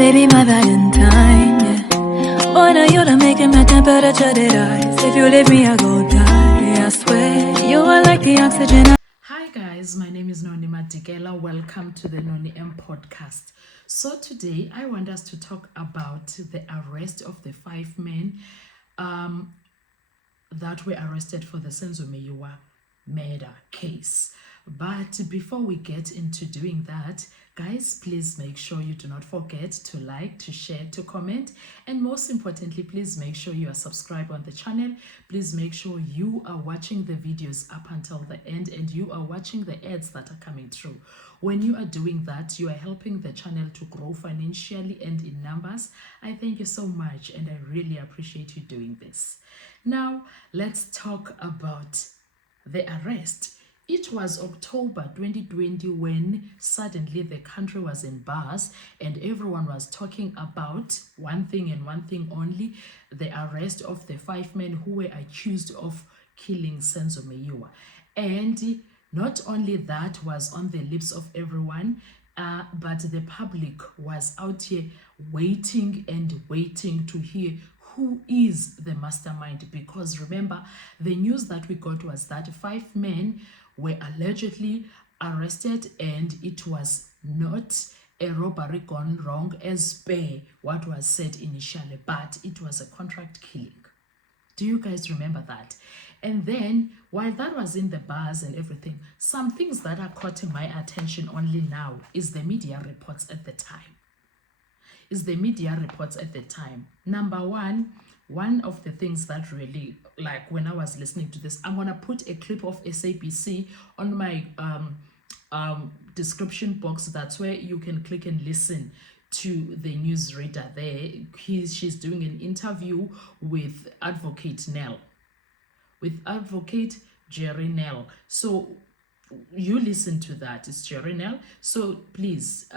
baby, my Valentine, yeah. Boy, now you're making my temperature rise. If you leave me, I go die. I swear, you are like the oxygen. Hi guys, my name is Noni Madikela. Welcome to the Noni M podcast. So today I want us to talk about the arrest of the 5 men that were arrested for the Senzomeyiwa murder case. But before we get into doing that, guys, please make sure you do not forget to like, to share, to comment, and most importantly, please make sure you are subscribed on the channel. Please make sure you are watching the videos up until the end and you are watching the ads that are coming through. When you are doing that, you are helping the channel to grow financially and in numbers. I thank you so much and I really appreciate you doing this. Now, let's talk about the arrest. It was October 2020 when suddenly the country was in buzz and everyone was talking about one thing and one thing only, the arrest of the 5 men who were accused of killing Senzomeyiwa. And not only that was on the lips of everyone, but the public was out here waiting and waiting to hear who is the mastermind, because remember, the news that we got was that 5 men were allegedly arrested and it was not a robbery gone wrong as per what was said initially, but it was a contract killing. Do you guys remember that? And then while that was in the bars and everything, some things that are caught my attention only now is the media reports at the time. Number one of the things that really, like when I was listening to this, I'm gonna put a clip of SABC on my description box. That's where you can click and listen to the newsreader there. She's doing an interview with Advocate Jerry Nell. So you listen to that. It's Jerry Nell. So please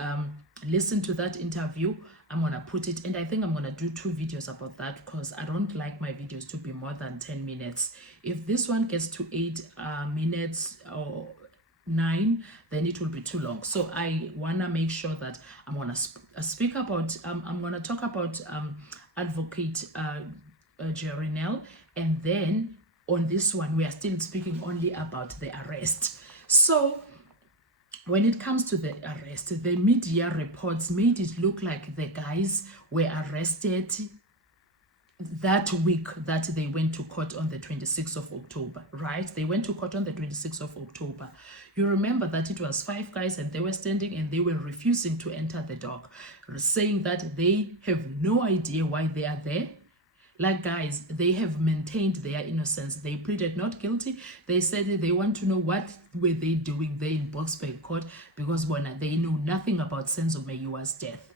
listen to that interview. I'm gonna put it, and I think I'm gonna do 2 videos about that because I don't like my videos to be more than 10 minutes. If this one gets to 8 minutes or 9, then it will be too long. So I wanna make sure that I'm gonna speak about I'm gonna talk about Advocate Jerry Nell, and then on this one we are still speaking only about the arrest. So when it comes to the arrest, the media reports made it look like the guys were arrested that week that they went to court on the 26th of October, right? They went to court on the 26th of October. You remember that it was 5 guys and they were standing and they were refusing to enter the dock, saying that they have no idea why they are there. Like, guys, they have maintained their innocence. They pleaded not guilty. They said they want to know what were they doing there in Boksburg court, because they know nothing about Senzomeyiwa's death.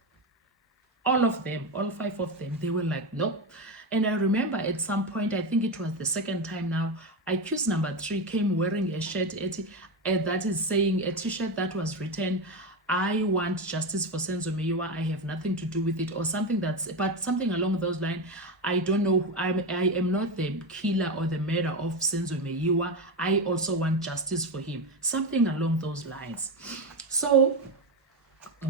All of them, all 5 of them, they were like, nope. And I remember at some point, I think it was the second time now, accused number 3 came wearing a shirt that is saying, a t-shirt that was written, I want justice for Senzomeyiwa, I have nothing to do with it, or something but something along those lines. I don't know, I am not the killer or the murderer of Senzomeyiwa. I also want justice for him. Something along those lines. So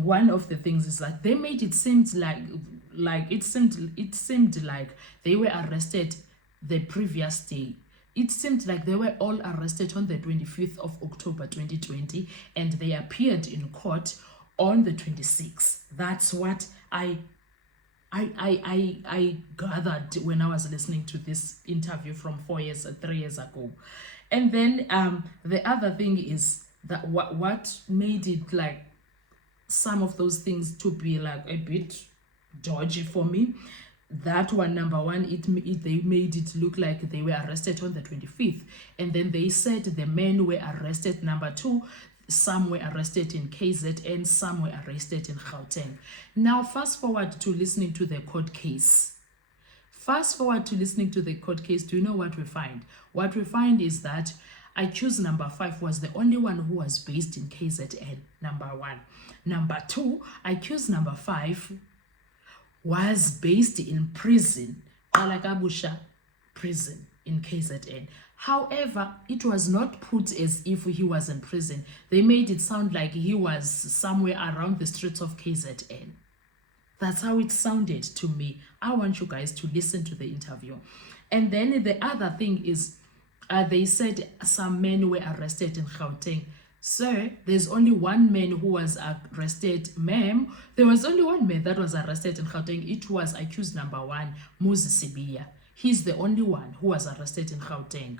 one of the things is that they made it seem it seemed like they were arrested the previous day. It seemed like they were all arrested on the 25th of October 2020 and they appeared in court on the 26th. That's what I gathered when I was listening to this interview from 3 years ago. And then the other thing is that what made it like some of those things to be like a bit dodgy for me. That one, number one, they made it look like they were arrested on the 25th, and then they said the men were arrested. Number 2, some were arrested in KZN, some were arrested in Gauteng. Now fast forward to listening to the court case. Do you know what we find? What we find is that accused number 5 was the only one who was based in KZN, number 1. Number 2, accused number 5 was based in prison, Alagabusha prison in KZN. However, it was not put as if he was in prison. They made it sound like he was somewhere around the streets of KZN. That's how it sounded to me. I want you guys to listen to the interview. And then the other thing is, they said some men were arrested in Gauteng. Sir, there's only one man who was arrested. Ma'am, there was only one man that was arrested in Gauteng. It was accused number 1, Moses Sibiya. He's the only one who was arrested in Gauteng,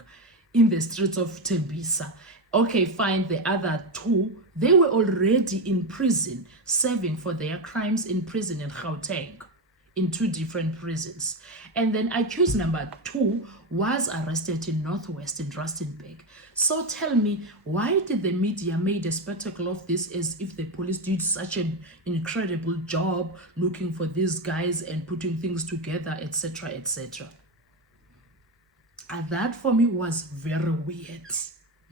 in the streets of Tembisa. Okay, fine, the other 2, they were already in prison, serving for their crimes in prison in Gauteng, in 2 different prisons. And then accused number 2 was arrested in Northwest in Rustenburg. So tell me, why did the media made a spectacle of this as if the police did such an incredible job looking for these guys and putting things together, etc., etc.? And that for me was very weird.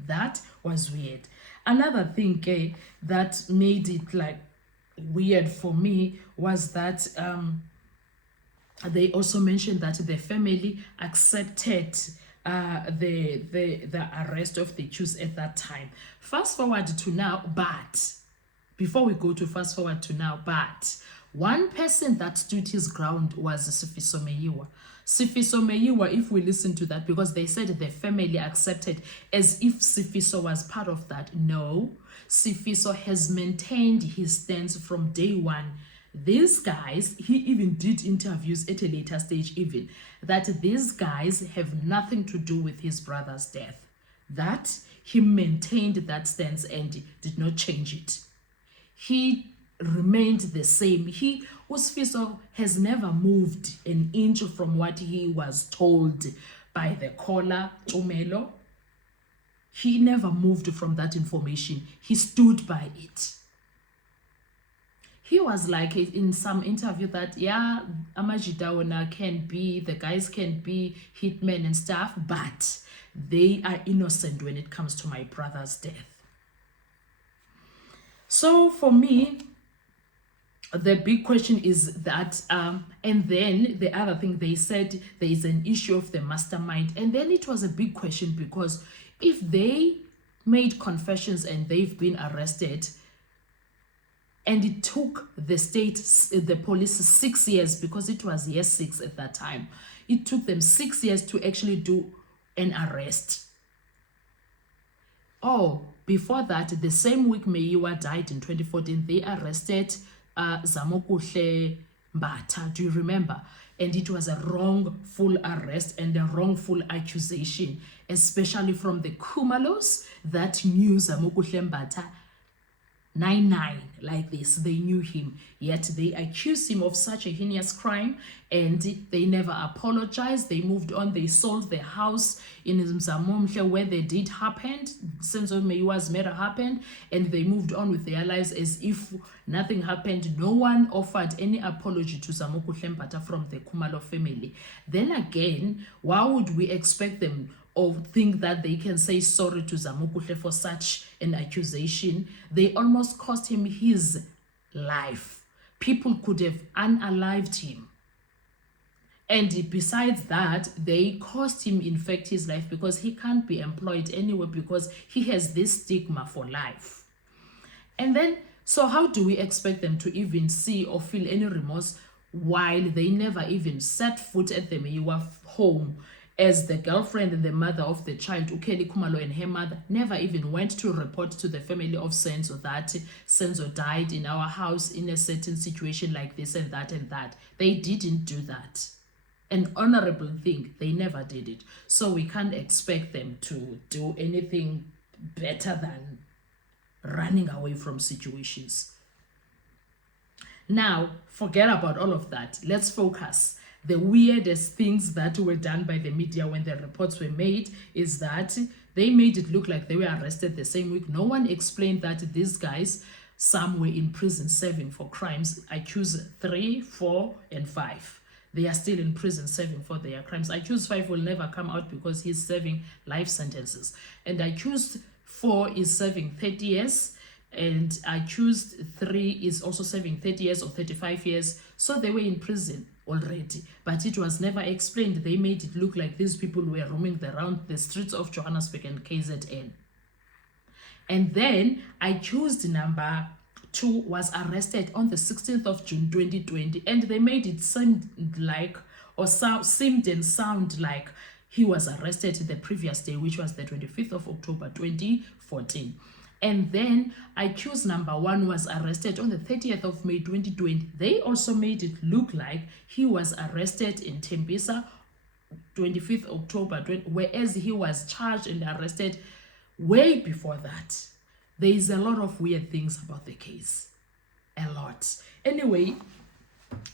That was weird. Another thing that made it like weird for me was that they also mentioned that the family accepted the arrest of the Jews at that time. Fast forward to now, but before we go to fast forward to now, but one person that stood his ground was Senzo Meyiwa. Senzo Meyiwa, if we listen to that, because they said the family accepted as if Senzo was part of that. No, Senzo has maintained his stance from day one. These guys, he even did interviews at a later stage even, that these guys have nothing to do with his brother's death. That he maintained that stance and did not change it. He remained the same. Senzo has never moved an inch from what he was told by the caller, Tumelo. He never moved from that information. He stood by it. He was like in some interview that, yeah, Amajidawona can be, the guys can be hitmen and stuff, but they are innocent when it comes to my brother's death. So for me, the big question is that, and then the other thing they said, there is an issue of the mastermind. And then it was a big question, because if they made confessions and they've been arrested, and it took the state, the police 6 years, because it was year 6 at that time. It took them 6 years to actually do an arrest. Oh, before that, the same week Meyiwa died in 2014, they arrested Zamokuhle Mbata. Do you remember? And it was a wrongful arrest and a wrongful accusation, especially from the Kumalos that knew Zamokuhle Mbata 99 like this. They knew him, yet they accused him of such a heinous crime, and they never apologized. They moved on. They sold their house in Mzamumhle where the deed happened, Senzomeyiwa's murder happened, and they moved on with their lives as if nothing happened. No one offered any apology to Zamokuhle Mbata from the Kumalo family. Then again, why would we expect them or think that they can say sorry to Zamokuhle for such an accusation? They almost cost him his life. People could have unalived him. And besides that, they cost him, in fact, his life, because he can't be employed anywhere because he has this stigma for life. And then, so how do we expect them to even see or feel any remorse while they never even set foot at the Meyiwa home? As the girlfriend and the mother of the child, Ukeli Kumalo, and her mother never even went to report to the family of Senzo that Senzo died in our house in a certain situation like this and that and that. They didn't do that. An honorable thing. They never did it. So we can't expect them to do anything better than running away from situations. Now, forget about all of that. Let's focus. The weirdest things that were done by the media when the reports were made is that they made it look like they were arrested the same week. No one explained that these guys, some were in prison serving for crimes. Accused 3, 4, and 5. They are still in prison serving for their crimes. Accused 5 will never come out because he's serving life sentences. And accused 4 is serving 30 years. And accused 3 is also serving 30 years or 35 years. So they were in prison already, but it was never explained. They made it look like these people were roaming around the streets of Johannesburg and KZN. And then accused number 2 was arrested on the 16th of June 2020, and they made it seem like, or seemed and sound like he was arrested the previous day, which was the 25th of October 2014. And then accused number 1 was arrested on the 30th of May 2020. They also made it look like he was arrested in Tembisa 25th October, whereas he was charged and arrested way before that. There is a lot of weird things about the case. A lot. Anyway,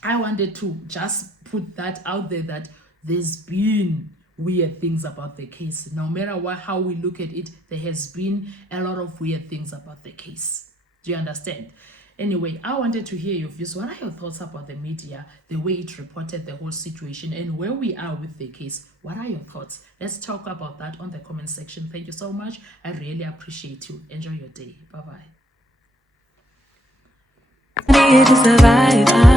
I wanted to just put that out there, that there's been weird things about the case. No matter how we look at it, there has been a lot of weird things about the case. Do you understand? Anyway, I wanted to hear your views. What are your thoughts about the media, the way it reported the whole situation, and where we are with the case? What are your thoughts? Let's talk about that on the comment section. Thank you so much. I really appreciate you. Enjoy your day. Bye-bye. I need to survive.